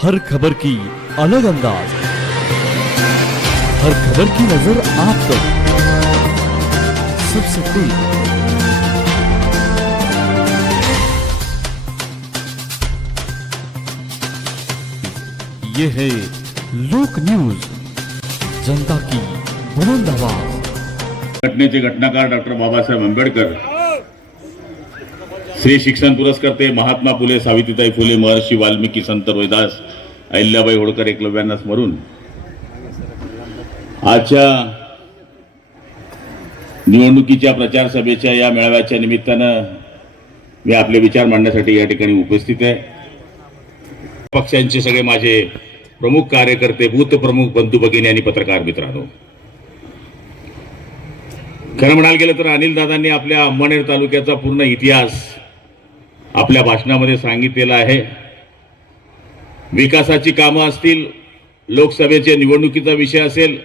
हर खबर की अलग अंदाज। हर खबर की नज़र आप तक सबसे तेज। ये है लोक न्यूज़। जनता की बुलंद आवाज़। घटने घटनेचे घटनाकार डॉक्टर बाबासाहेब आंबेडकर श्री शिक्षण पुरस्कर्ते महात्मा फुले सावित्रीताई फुले महर्षी वाल्मिकी संत रोहिदास अहिल्याबाई होळकर एकलव्यांना स्मरून. आजच्या निवडणुकीच्या प्रचार सभेच्या या मेळाव्याच्या निमित्तानं मी आपले विचार मांडण्यासाठी या ठिकाणी उपस्थित आहे. पक्षांचे सगळे माझे प्रमुख कार्यकर्ते बूथ प्रमुख बंधू भगिनी आणि पत्रकार मित्रांनो. खरं म्हणायला गेलं तर अनिल दादांनी आपल्या अंबानेर तालुक्याचा पूर्ण इतिहास आपल्या भाषणामध्ये सांगितलेलं आहे. विकासाची कामं असतील लोकसभेच्या निवडणुकीचा विषय असेल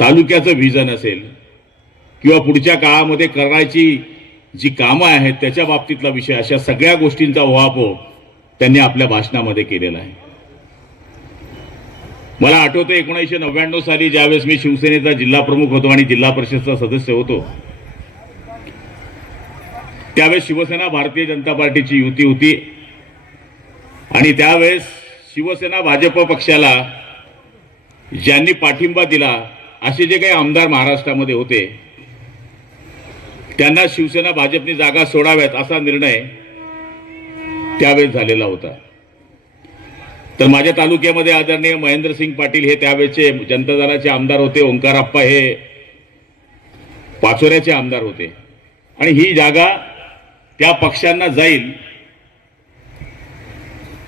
तालुक्याचं व्हिजन असेल किंवा पुढच्या काळामध्ये करायची जी कामं आहेत त्याच्या बाबतीतला विषय अशा सगळ्या गोष्टींचा उहापोह त्यांनी आपल्या भाषणामध्ये केलेला आहे. मला आठवतं एकोणीसशे नव्याण्णव साली ज्यावेळेस मी शिवसेनेचा जिल्हा प्रमुख होतो आणि जिल्हा परिषदचा सदस्य होतो त्यावेळेस शिवसेना भारतीय जनता पार्टीची युती होती. आणि त्यावेळेस शिवसेना भाजप पक्षाला ज्यांनी पाठिंबा दिला असे जे काही आमदार महाराष्ट्रामध्ये होते त्यांना शिवसेना भाजपनी जागा सोडाव्यात असा निर्णय त्यावेळेस झालेला होता. तर माझ्या तालुक्यामध्ये आदरणीय महेंद्रसिंग पाटील हे त्यावेळेचे जनता दलाचे आमदार होते ओंकारप्पा हे पाचोऱ्याचे आमदार होते. आणि ही जागा त्या पक्षांना जाईल.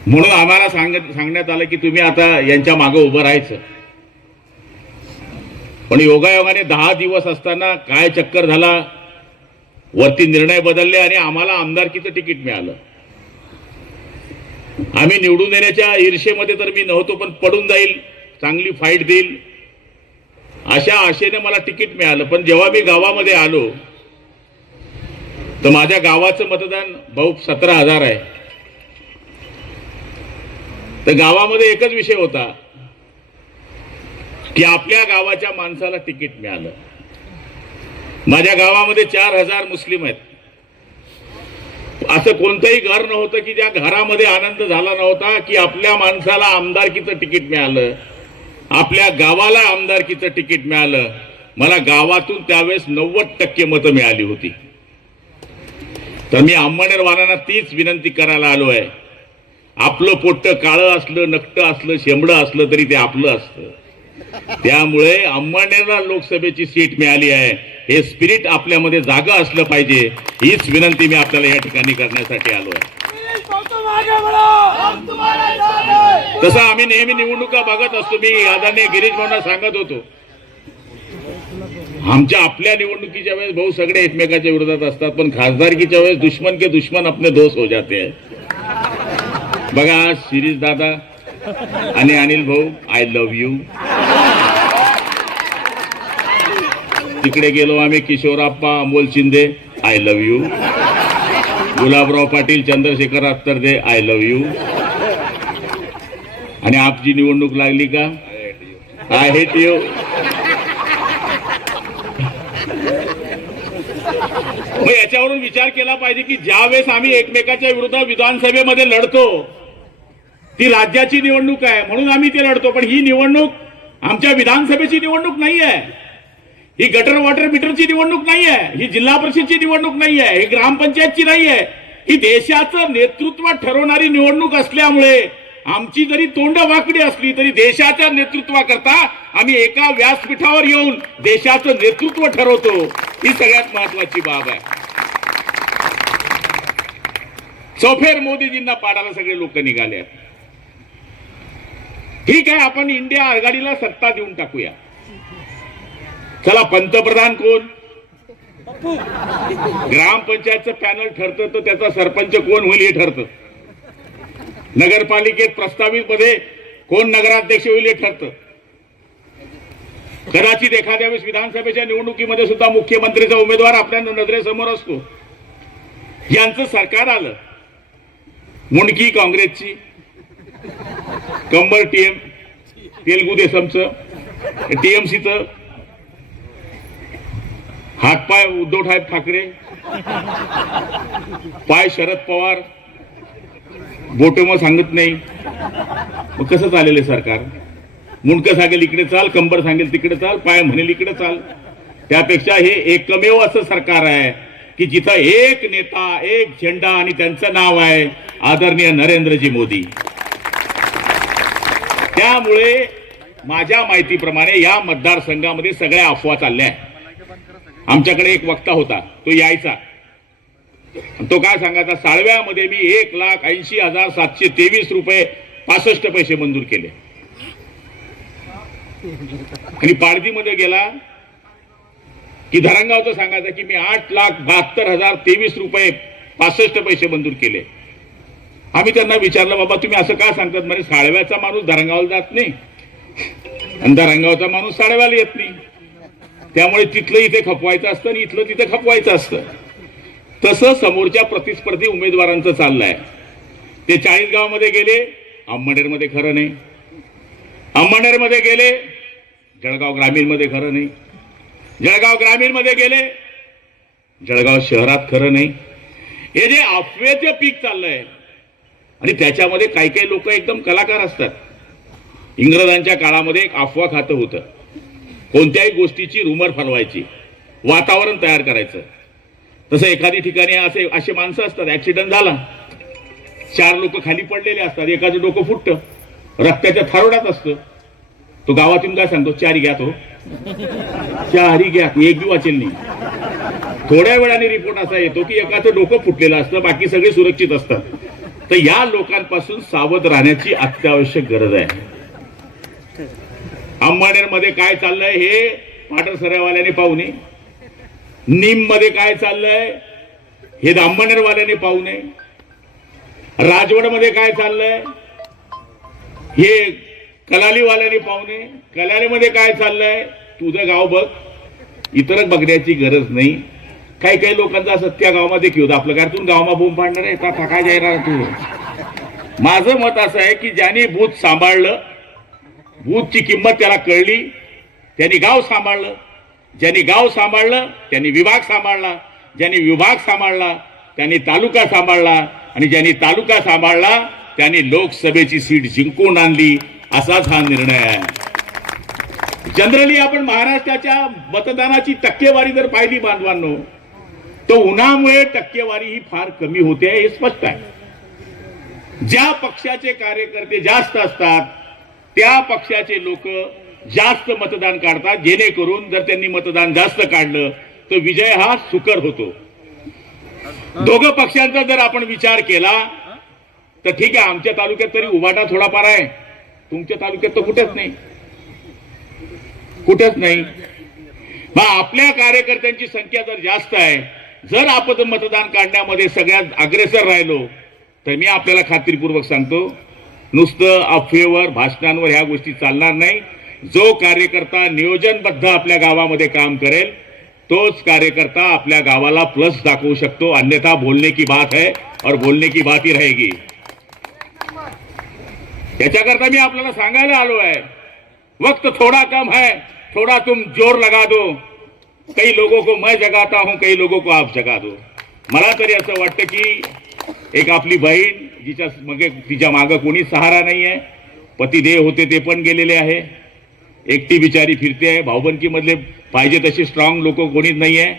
म्हणून आम्हाला सांगत सांगण्यात आलं की तुम्ही आता यांच्या मागे उभं राहायचं. पण योगायोगाने दहा दिवस असताना काय चक्कर झाला? वरती निर्णय बदलले आणि आम्हाला आमदारकीचं तिकीट मिळालं. आम्ही निवडून येण्याच्या ईर्षेमध्ये तर मी नव्हतो पण पडून जाईल चांगली फाईट देईल अशा आशेने मला तिकीट मिळालं. पण जेव्हा मी गावामध्ये आलो तर माझ्या गावाचं मतदान भाऊ सतरा हजार आहे. तर गावामध्ये एकच विषय होता की आपल्या गावाच्या माणसाला तिकीट मिळालं. माझ्या गावामध्ये चार हजार मुस्लिम आहेत. असं कोणतंही घर नव्हतं की ज्या घरामध्ये आनंद झाला नव्हता की आपल्या माणसाला आमदारकीचं तिकीट मिळालं. आपल्या गावाला आमदारकीचं तिकीट मिळालं. मला गावातून त्यावेळेस नव्वद टक्के मतं मिळाली होती. तर मी अंमळनेरवाल्यांना तीच विनंती करायला आलो आहे. आपलं पोट्ट काळं असलं नकटं असलं शेंबडं असलं तरी ते आपलं असतं. त्यामुळे अंबानेरला लोकसभेची सीट मिळाली आहे. हे स्पिरिट आपल्यामध्ये जागा असलं पाहिजे हीच विनंती मी आपल्याला या ठिकाणी करण्यासाठी आलो आहे. तसं आम्ही नेहमी निवडणुका बघत असतो. मी आदरणीय गिरीश भाऊंना सांगत होतो आमच्या आपल्या निवडणुकीच्या वेळेस भाऊ सगळे एकमेकाच्या विरोधात असतात पण खासदारकीच्या वेळेस दुश्मन के दुश्मन आपले दोस्त हो जाते बघा आज शिरीष दादा आणि अनिल भाऊ आय लव्ह यू तिकडे गेलो आम्ही Kishorappa Amol Shinde I love you Gulabrao Patil Chandrashekhar Attarde I love you आणि आपची निवडणूक लागली का? आय हेट यू मग याच्यावरून विचार केला पाहिजे की ज्या वेळेस आम्ही एकमेकाच्या विरुद्ध विधानसभेमध्ये लढतो ती राज्याची निवडणूक आहे म्हणून आम्ही ते लढतो. पण ही निवडणूक आमच्या विधानसभेची निवडणूक नाही आहे. ही गटर वॉटर मीटरची निवडणूक नाही आहे. ही जिल्हा परिषदची निवडणूक नाही आहे. ही ग्रामपंचायतची नाही आहे. ही देशाचं नेतृत्व ठरवणारी निवडणूक असल्यामुळे आमची जरी तोंड वाकडी असली तरी देशाच्या नेतृत्वाकरता आम्ही एका व्यासपीठावर येऊन देशाचं नेतृत्व ठरवतो ही सगळ्यात महत्वाची बाब आहे. चौफेर मोदीजींना पाडायला सगळे लोक निघाले आहेत. ठीक आहे आपण इंडिया आघाडीला सत्ता देऊन टाकूया. चला पंतप्रधान कोण? ग्रामपंचायतचं पॅनल ठरतं तर त्याचा सरपंच कोण होईल हे ठरतं. नगरपालिकेत प्रस्तावित मध्ये कोण नगराध्यक्ष होईल हे ठरतं. कदाचित एखाद्या वेळेस विधानसभेच्या निवडणुकीमध्ये सुद्धा मुख्यमंत्रीचा उमेदवार आपल्या नजरेसमोर असतो. यांचं सरकार आलं. मुंडकी काँग्रेसची. कंबर टीएम तेलगू देसमचं टीएमसीचं. हातपाय उद्धव साहेब ठाकरे. पाय शरद पवार. बोटे मग सांगत नाही. मग कसं चालेल सरकार? मुंडकं सांगेल इकडे चाल कंबर सांगेल तिकडे चाल पाय म्हणेल इकडे चाल. त्यापेक्षा हे एकमेव असं सरकार आहे की जिथं एक नेता एक झेंडा आणि त्यांचं नाव आहे आदरणीय नरेंद्रजी मोदी. त्यामुळे माझ्या माहितीप्रमाणे या मतदारसंघामध्ये सगळ्या अफवा चालल्या आमच्याकडे एक वक्ता होता तो यायचा. तो काय सांगायचा साळव्यामध्ये मी एक लाख ऐंशी हजार सातशे तेवीस रुपये पासष्ट पैसे मंजूर केले. आणि पारदीमध्ये गेला की धरणगावचं सांगायचं की मी आठ लाख बहात्तर हजार तेवीस रुपये पासष्ट पैसे मंजूर केले. आम्ही त्यांना विचारलं बाबा तुम्ही असं का सांगतात? म्हणजे साळव्याचा माणूस धरणगावला जात नाही. आणि धरणगावचा माणूस साळव्याला येत नाही. त्यामुळे तिथलं इथे खपवायचं असतं आणि इथलं तिथे खपवायचं असतं. तसं समोरच्या प्रतिस्पर्धी उमेदवारांचं चाललंय. ते चाळीसगावमध्ये गेले अंमनेरमध्ये खरं नाही. अंमनेरमध्ये गेले जळगाव ग्रामीणमध्ये खरं नाही. जळगाव ग्रामीणमध्ये गेले जळगाव शहरात खरं नाही. हे जे अफवेचं पीक चाललंय आणि त्याच्यामध्ये काही काही लोक एकदम कलाकार असतात. इंग्रजांच्या काळामध्ये एक अफवा खातं होतं. कोणत्याही गोष्टीची रुमर फलवायची वातावरण तयार करायचं. तसं एखादी ठिकाणी असे असे माणसं असतात ॲक्सिडंट झाला चार लोक खाली पडलेले असतात एकाचं डोकं फुटतं रक्ताच्या थारोड्यात असतं. तो गावातून काय सांगतो? चारी घ्या तो. चारी घ्या एक बी वाचेल नाही. थोड्या वेळाने रिपोर्ट असा येतो की एकाचं डोकं फुटलेलं असतं बाकी सगळे सुरक्षित असतात. तर या लोकांपासून सावध राहण्याची अत्यावश्यक गरज आहे. अंबानेरमध्ये काय चाललंय हे पाटर सरावाल्याने पाहू नये. नीममध्ये काय चाललंय हे अंबानेरवाल्याने पाहू नये. राजवडमध्ये काय चाललंय हे कलालीवाल्याने पाहू नये कलालीमध्ये काय चाललंय? तुझं गाव बघ. इतर बघण्याची गरज नाही. काही काही लोकांचा असं त्या गावामध्ये की होतं आपलं घरातून गावमा बोंब पाडणार आहे. का काय जाणार तू? माझं मत असं आहे की ज्याने भूत सांभाळलं भूतची किंमत त्याला कळली त्यांनी गाव सांभाळलं. ज्यांनी गाव सांभाळलं त्यांनी विभाग सांभाळला. ज्यांनी विभाग सांभाळला त्यांनी तालुका सांभाळला. आणि ज्यांनी तालुका सांभाळला त्यांनी लोकसभेची सीट जिंकून आणली. असाच हा निर्णय आहे. जनरली आपण महाराष्ट्राच्या मतदानाची टक्केवारी जर पाहिली बांधवांनो तर उन्हामुळे टक्केवारी ही फार कमी होते हे स्पष्ट आहे. ज्या पक्षाचे कार्यकर्ते जास्त असतात त्या पक्षाचे लोक जास्त मतदान काढतात. जेणेकरून जर त्यांनी मतदान जास्त काढलं तर विजय हा सुकर होतो. दोघं पक्षांचा जर आपण विचार केला तर ठीक आहे आमच्या तालुक्यात तरी उभाटा थोडाफार आहे. तुमच्या तालुक्यात तर कुठेच नाही. कुठेच नाही. मग आपल्या कार्यकर्त्यांची संख्या जर जास्त आहे जर आपण मतदान काढण्यामध्ये सगळ्यात अग्रेसर राहिलो तर मी आपल्याला खात्रीपूर्वक सांगतो नुसतं अफवेवर भाषणांवर ह्या गोष्टी चालणार नाही. जो कार्यकर्ता नियोजनबद्ध आपल्या गावामध्ये काम करेल तोच कार्यकर्ता आपल्या गावाला प्लस दाखवू शकतो. अन्यथा बोलणे की बात है और बोलने की बात ही रहेगी. याच्याकरता मी आपल्याला सांगायला आलो आहे. वक्त थोड़ा कम है थोड़ा तुम जोर लगा दो. कई लोगों को मैं जगाता हूं कई लोगों को आप जगा दो. मला तरी असं वाटतं की एक आपली बहीण जिच्या मगे तिच्या मागं कोणी सहारा नाही आहे पतिदेव होते ते पण गेलेले आहे. एकटी बिचारी फिरते आहे. भाऊबंदकीमधले पाहिजे तशी स्ट्रॉंग लोक कोणीच नाही आहे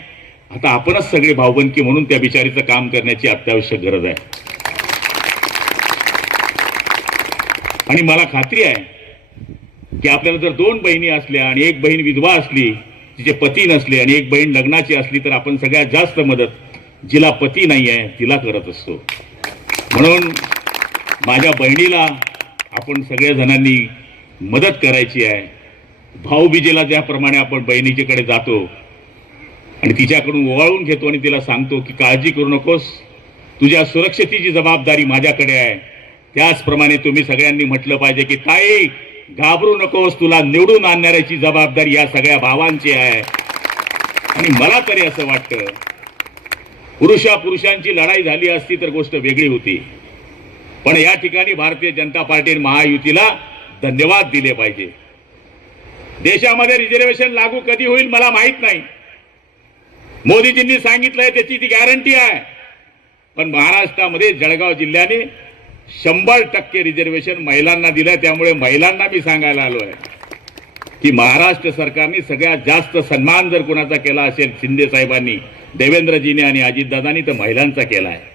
आता आपणच सगळे भाऊबंदकी म्हणून त्या बिचारीचं काम करण्याची अत्यावश्यक गरज आहे. आणि मला खात्री आहे की आपल्याला जर दोन बहिणी असल्या आणि एक बहीण विधवा असली तिचे पती नसले आणि एक बहीण लग्नाची असली तर आपण सगळ्यात जास्त मदत जिला पती नाही आहे तिला करत असतो. म्हणून माझ्या बहिणीला आपण सगळ्या जणांनी मदत करायची आहे. भाऊबीजेला ज्याप्रमाणे आपण बहिणीच्याकडे जातो आणि तिच्याकडून ओवाळून घेतो आणि तिला सांगतो की काळजी करू नकोस. तुझ्या सुरक्षतेची जबाबदारी माझ्याकडे आहे. त्याचप्रमाणे तुम्ही सगळ्यांनी म्हटलं पाहिजे की ताई घाबरू नकोस तुला निवडून आणणाऱ्याची जबाबदारी या सगळ्या भावांची आहे. आणि मला तरी असं वाटतं पुरुषा पुरुषांची लढाई झाली असती तर गोष्ट वेगळी होती. पण या ठिकाणी भारतीय जनता पार्टी महायुतीला धन्यवाद दिले पाहिजे. देशामध्ये रिझर्वेशन लागू कधी होईल मला माहीत नाही. मोदीजींनी सांगितलंय त्याची ती गॅरंटी आहे. पण महाराष्ट्रामध्ये जळगाव जिल्ह्याने शंभर टक्के रिझर्वेशन महिलांना दिलं त्यामुळे महिलांना मी सांगायला आलो आहे की महाराष्ट्र सरकारने सगळ्यात जास्त सन्मान जर कोणाचा केला असेल शिंदे साहेबांनी देवेंद्रजीने आणि अजितदादांनी तर महिलांचा केला आहे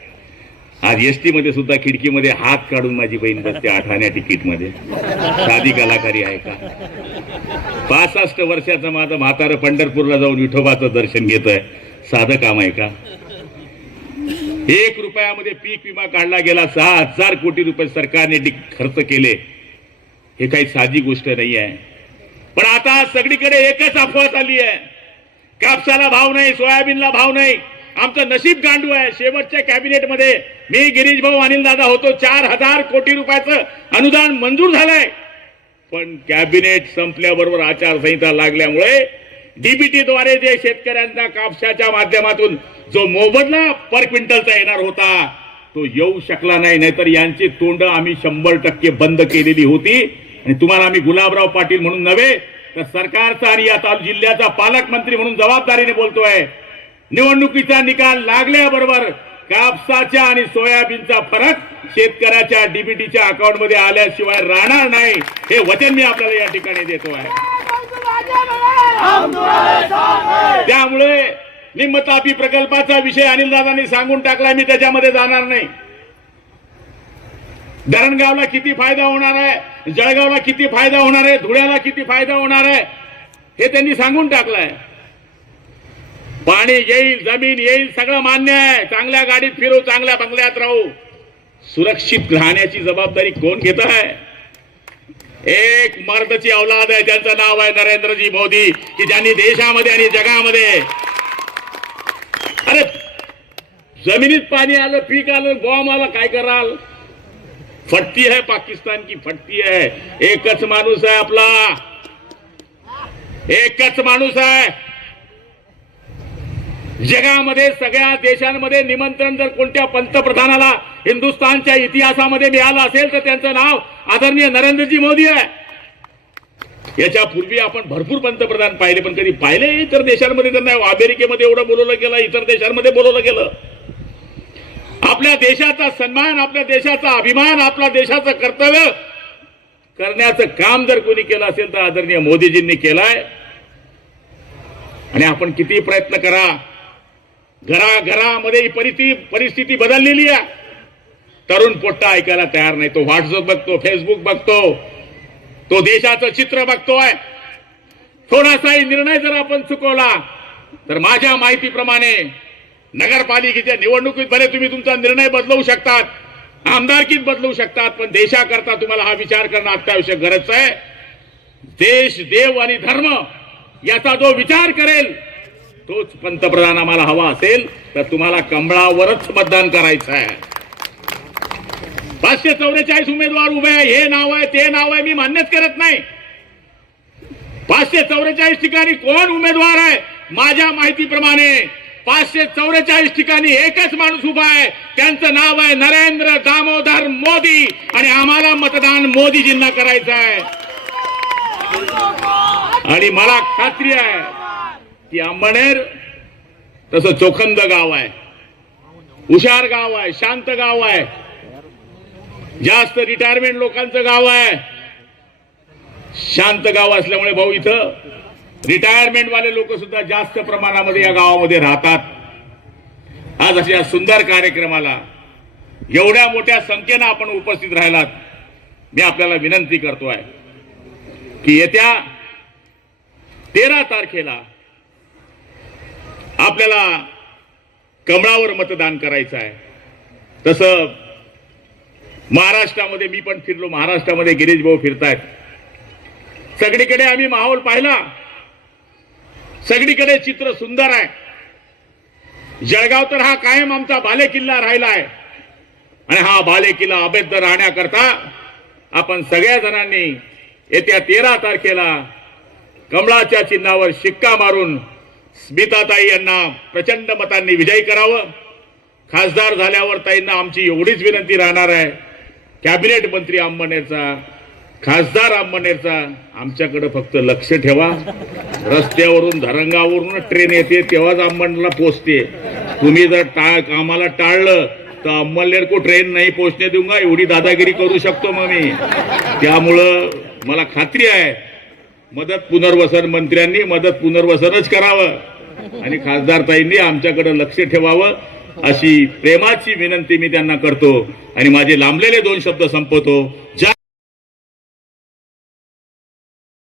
आज एस टी मध्ये सुद्धा खिडकीमध्ये हात काढून माझी बहीण बसते आठाण्या तिकीटमध्ये. साधी कलाकारी आहे का? पासष्ट वर्षाचं माझं म्हातारं पंढरपूरला जाऊन विठोबाचं दर्शन घेत आहे साधं काम आहे का? एक रुपयामध्ये पीक विमा काढला गेला सहा हजार कोटी रुपये सरकारने खर्च केले. हे काही साधी गोष्ट नाही आहे. पण आता सगळीकडे एकच अफवा चालली आहे. कापसाला भाव नाही सोयाबीनला भाव नाही. आमचं नशीब गांडू आहे. शेवटच्या कॅबिनेटमध्ये मी गिरीश भाऊ अनिल दादा होतो. चार हजार कोटी रुपयाचं अनुदान मंजूर झालंय. पण कॅबिनेट संपल्याबरोबर आचारसंहिता लागल्यामुळे डीबीटी द्वारे जे शेतकऱ्यांना कापसाच्या माध्यमातून जो मोबदला पर क्विंटलचा येणार होता तो येऊ शकला नाही. नाहीतर यांची तोंड आम्ही शंभर टक्के बंद केलेली होती. आणि तुम्हाला आम्ही गुलाबराव पाटील म्हणून नव्हे तर सरकारचा आणि या जिल्ह्याचा पालकमंत्री म्हणून जबाबदारीने बोलतोय. निवडणुकीचा निकाल लागल्याबरोबर कापसाच्या आणि सोयाबीनचा फरक शेतकऱ्याच्या डीबीटीच्या अकाउंटमध्ये आल्याशिवाय राहणार नाही. हे वचन मी आपल्याला या ठिकाणी देतो आहे त्यामुळे निम्मतापी प्रकल्पाचा विषय अनिलदादांनी सांगून टाकला मी त्याच्यामध्ये जाणार नाही. धरणगावला किती फायदा होणार आहे जळगावला किती फायदा होणार आहे धुळ्याला किती फायदा होणार आहे हे त्यांनी सांगून टाकलंय. पाणी येईल जमीन येईल सगळं मान्य आहे. चांगल्या गाडीत फिरू चांगल्या बंगल्यात राहू. सुरक्षित राहण्याची जबाबदारी कोण घेत आहे एक मर्दची औलाद आहे. ज्यांचं नाव आहे नरेंद्रजी मोदी की ज्यांनी देशामध्ये आणि जगामध्ये अरे जमिनीत पाणी आलं पीक आलं बॉम्ब आला काय कराल? फटती आहे पाकिस्तान की फटती आहे? एकच माणूस आहे आपला. एकच माणूस आहे. जगामध्ये सगळ्या देशांमध्ये निमंत्रण जर कोणत्या पंतप्रधानाला हिंदुस्थानच्या इतिहासामध्ये मिळालं असेल तर त्यांचं नाव आदरणीय नरेंद्रजी मोदी आहे. याच्या पूर्वी आपण भरपूर पंतप्रधान पाहिले पण कधी पाहिले इतर देशांमध्ये तर नाही. अमेरिकेमध्ये एवढं बोलवलं गेलं इतर देशांमध्ये बोलवलं गेलं. आपल्या देशाचा सन्मान आपल्या देशाचा अभिमान आपल्या देशाचं कर्तव्य करण्याचं काम जर कोणी केलं असेल तर आदरणीय मोदीजींनी केलाय. आणि आपण किती प्रयत्न करा. घराघरामध्ये ही परिस्थिती परिस्थिती बदललेली आहे. तरुण पोट्टा ऐकायला तयार नाही. तो व्हॉट्सअप बघतो फेसबुक बघतो. तो देशाचं चित्र बघतोय थोडासाही निर्णय जर आपण चुकवला तर माझ्या माहितीप्रमाणे नगरपालिकेच्या निवडणुकीत भले तुम्ही तुमचा निर्णय बदलवू शकतात आमदारकीत बदलवू शकतात पण देशाकरता तुम्हाला हा विचार करणं अत्यावश्यक गरज आहे. देश देव आणि धर्म याचा जो विचार करेल तोच पंतप्रधान आम्हाला हवा असेल तर तुम्हाला कमळावरच मतदान करायचं आहे. पाचशे चौवेचाळीस उमेदवार उभे आहे. हे नाव आहे ते नाव आहे मी मान्यच करत नाही. पाचशे चौवेचाळीस ठिकाणी कोण उमेदवार आहे? माझ्या माहितीप्रमाणे पाचशे चौवेचाळीस ठिकाणी एकच माणूस उभा आहे. त्यांचं नाव आहे नरेंद्र दामोदर मोदी. आणि आम्हाला मतदान मोदीजींना करायचं आहे. आणि मला खात्री आहे की अंबनेर तसं चोखंद गाव आहे. हुशार गाव आहे शांत गाव आहे. जास्त रिटायरमेंट लोकांचं गाव आहे. शांत गाव असल्यामुळे भाऊ इथं रिटायरमेंट वाले लोक सुद्धा जास्त प्रमाणामध्ये या गावामध्ये राहतात. आज अशा सुंदर कार्यक्रमाला एवढ्या मोठ्या संख्येनं आपण उपस्थित राहिलात. मी आपल्याला विनंती करतोय की येत्या तेरा तारखेला आपल्याला कमळावर मतदान करायचं आहे. तसं महाराष्ट्रामध्ये मी पण फिरलो महाराष्ट्रामध्ये गिरीश भाऊ फिरतायत. सगळीकडे आम्ही माहोल पाहिला. सगळीकडे चित्र सुंदर आहे. जळगाव तर हा कायम आमचा बाले किल्ला राहिला आहे. आणि हा बाले किल्ला अभेद्य राहण्याकरता आपण सगळ्या जणांनी येत्या तेरा तारखेला कमळाच्या चिन्हावर शिक्का मारून स्मिताताई यांना प्रचंड मतांनी विजयी करावं. खासदार झाल्यावर ताईंना आमची एवढीच विनंती राहणार आहे. कॅबिनेट मंत्री अंबनेरचा खासदार अंबनेरचा आमच्याकडे फक्त लक्ष ठेवा. रस्त्यावरून धरंगावरून ट्रेन येते तेव्हाच अंबनेरला पोचते. तुम्ही जर टाळ कामाला टाळलं तर अंमलनेर को ट्रेन नाही पोचणे का एवढी दादागिरी करू शकतो मग मी. त्यामुळं मला खात्री आहे मदत पुनर्वसन मंत्र्यांनी मदत पुनर्वसनच करावं. आणि खासदार ताईंनी आमच्याकडे लक्ष ठेवावं. अशी प्रेमाची विनंती मी त्यांना करतो आणि माझे लांबलेले दोन शब्द संपवतो. ज्या